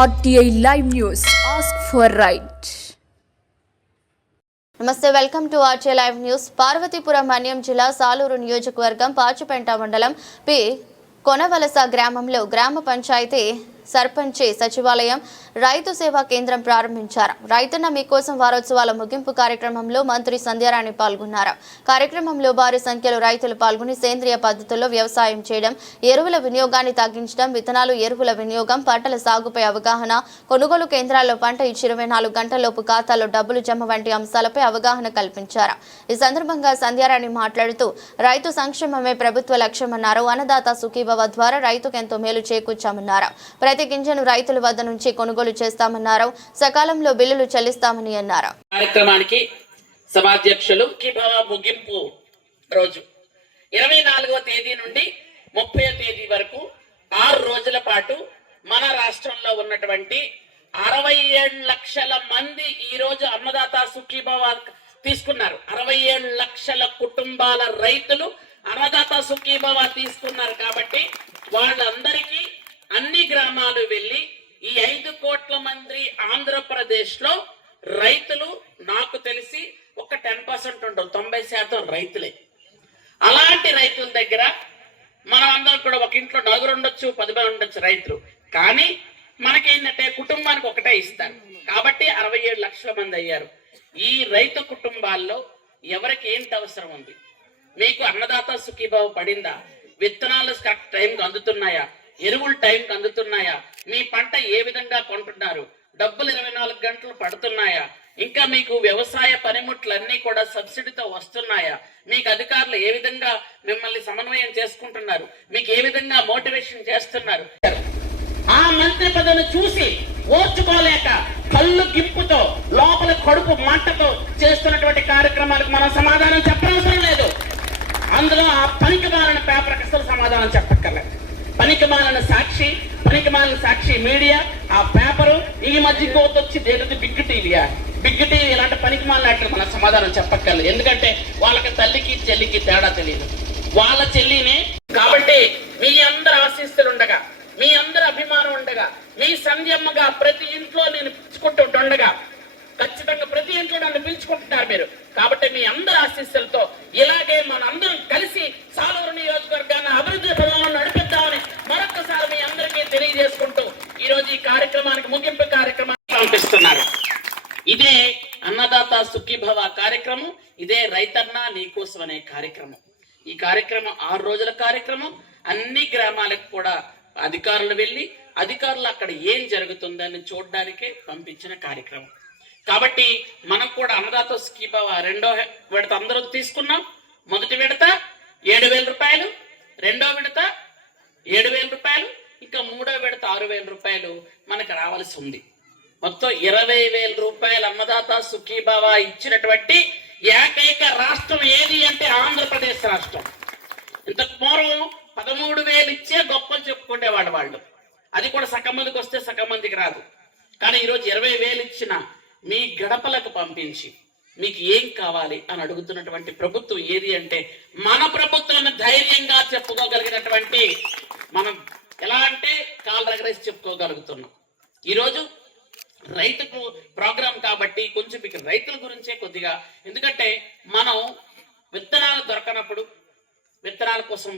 RTI Live News. Ask for right. నమస్తే, welcome to RTI Live News. Parvathipuram Manyam జిల్లా సాలూరు నియోజకవర్గం పాచిపెంట మండలం పి కొనవలస గ్రామంలో గ్రామ పంచాయతీ సర్పంచి సచివాలయం రైతు సేవా కేంద్రం ప్రారంభించారు. రైతన్న మీకోసం వారోత్సవాల ముగింపు కార్యక్రమంలో మంత్రి సంధ్యారాణి పాల్గొన్నారు. కార్యక్రమంలో భారీ సంఖ్యలో రైతులు పాల్గొని సేంద్రియ పద్ధతుల్లో వ్యవసాయం చేయడం, ఎరువుల వినియోగాన్ని తగ్గించడం, విత్తనాలు ఎరువుల వినియోగం, పంటల సాగుపై అవగాహన, కొనుగోలు కేంద్రాల్లో పంట ఇచ్చి 24 గంటలలోపు ఖాతాలో డబ్బులు జమ వంటి అంశాలపై అవగాహన కల్పించారు. ఈ సందర్భంగా సంధ్యారాణి మాట్లాడుతూ రైతు సంక్షేమమే ప్రభుత్వ లక్ష్యమన్నారు. అన్నదాత సుఖీభవ ద్వారా రైతుకు ఎంతో మేలు చేకూర్చామన్నారు. ప్రతి గింజను రైతుల వద్ద నుంచి కొనుగోలు చేస్తామన్నారు. సకాలంలో బిల్లులు చెల్లిస్తామని అన్నారు. కార్యక్రమానికి సభాధ్యక్షులు సుఖీభవ ముగింపు రోజు 24వ తేదీ నుండి 30వ తేదీ వరకు 6 రోజుల పాటు మన రాష్ట్రంలో ఉన్నటువంటి 67 లక్షల మంది ఈ రోజు అన్నదాత సుఖీభవ తీసుకున్నారు. 67 లక్షల కుటుంబాల రైతులు అన్నదాత సుఖీభవ తీసుకున్నారు. కాబట్టి వాళ్ళందరికీ అన్ని గ్రామాలు వెళ్ళి ఈ 5 కోట్ల మంది ఆంధ్రప్రదేశ్ లో రైతులు నాకు తెలిసి ఒక 10% ఉండవు, 90% రైతులే. అలాంటి రైతుల దగ్గర మనం అందరం కూడా ఒక ఇంట్లో 4 ఉండొచ్చు, 10 మంది ఉండొచ్చు రైతులు. కానీ మనకేంటంటే కుటుంబానికి ఒకటే ఇస్తారు. కాబట్టి 67 లక్షల మంది అయ్యారు. ఈ రైతు కుటుంబాల్లో ఎవరికి ఏంటి అవసరం ఉంది? మీకు అన్నదాత సుఖీభావ పడిందా? విత్తనాలు కరెక్ట్ టైంకి అందుతున్నాయా? ఎరువులు టైంకి అందుతున్నాయా? మీ పంట ఏ విధంగా కొంటున్నారు? డబ్బులు 24 గంటలు పడుతున్నాయా? ఇంకా మీకు వ్యవసాయ పనిముట్లన్నీ కూడా సబ్సిడీతో వస్తున్నాయా? మీకు అధికారులు ఏ విధంగా మిమ్మల్ని సమన్వయం చేసుకుంటున్నారు? మీకు ఏ విధంగా మోటివేషన్ చేస్తున్నారు? ఆ మంత్రి పదవిని చూసి ఓర్చుకోలేక కళ్ళు గిప్పుతో లోపల కడుపు మంటతో చేస్తున్నటువంటి కార్యక్రమాలకు మనం సమాధానం చెప్పనవసరం లేదు. అందులో ఆ పనికిమాలిన పేపర్కి అసలు సమాధానం చెప్పక్కర్లేదు. పనికిమాలిన సాక్షి మీడియా, ఆ పేపరు ఈ మధ్య ఇంకోటి వచ్చి దేనిది బిగ్ టీవీ ఇలాంటి పనికిమాలిన మనం సమాధానం చెప్పక్కర్లేదు. ఎందుకంటే వాళ్ళకి తల్లికి చెల్లికి తేడా తెలియదు. వాళ్ళ చెల్లినే. కాబట్టి మీ అందరి ఆశీస్సులు ఉండగా, మీ అందరి అభిమానం ఉండగా, మీ సంధ్యమ్మగా ప్రతి ఇంట్లో నేను పిలుచుకుంటుండగా, ఖచ్చితంగా ప్రతి ఇంట్లో నన్ను పిలుచుకుంటున్నారు మీరు. కాబట్టి మీ అందరి ఆశీస్సులతో ఇలాగే మనందరం కలిసి సాలూరు నియోజకవర్గాన్ని అభివృద్ధి పదంలో నడిపిద్దామని మరొకసారి మీ అందరికీ తెలియజేసుకుంటూ ఈ రోజు ఈ కార్యక్రమానికి ముగింపు కార్యక్రమాన్ని పంపిస్తున్నారు. ఇదే అన్నదాత సుఖీభవ కార్యక్రమం, ఇదే రైతన్న నీకోసం అనే కార్యక్రమం. ఈ కార్యక్రమం 6 రోజుల కార్యక్రమం. అన్ని గ్రామాలకు కూడా అధికారులు వెళ్ళి అధికారులు అక్కడ ఏం జరుగుతుందని చూడడానికే పంపించిన కార్యక్రమం. కాబట్టి మనం కూడా అన్నదాత సుఖీభవ 2వ విడత అందరూ తీసుకున్నాం. మొదటి విడత 7,000 రూపాయలు, 2వ విడత 7,000 రూపాయలు, ఇంకా 3వ విడత 6,000 రూపాయలు మనకు రావాల్సి ఉంది. మొత్తం 20,000 రూపాయలు అన్నదాత సుఖీభవ ఇచ్చినటువంటి ఏకైక రాష్ట్రం ఏది అంటే ఆంధ్రప్రదేశ్ రాష్ట్రం. ఇంతకు పూర్వం 13,000 ఇచ్చే గొప్పలు చెప్పుకునేవాడు వాళ్ళు. అది కూడా సగం మందికి వస్తే సగం మందికి రాదు. కానీ ఈరోజు 20,000 ఇచ్చిన మీ గడపలకు పంపించి మీకు ఏం కావాలి అని అడుగుతున్నటువంటి ప్రభుత్వం ఏది అంటే మన ప్రభుత్వం ధైర్యంగా చెప్పుకోగలిగినటువంటి, మనం ఎలా అంటే కాలు రగరేసి చెప్పుకోగలుగుతున్నాం. ఈరోజు రైతుకు ప్రోగ్రాం కాబట్టి కొంచెం మీకు రైతుల గురించే కొద్దిగా, ఎందుకంటే మనం విత్తనాలు దొరకనప్పుడు విత్తనాల కోసం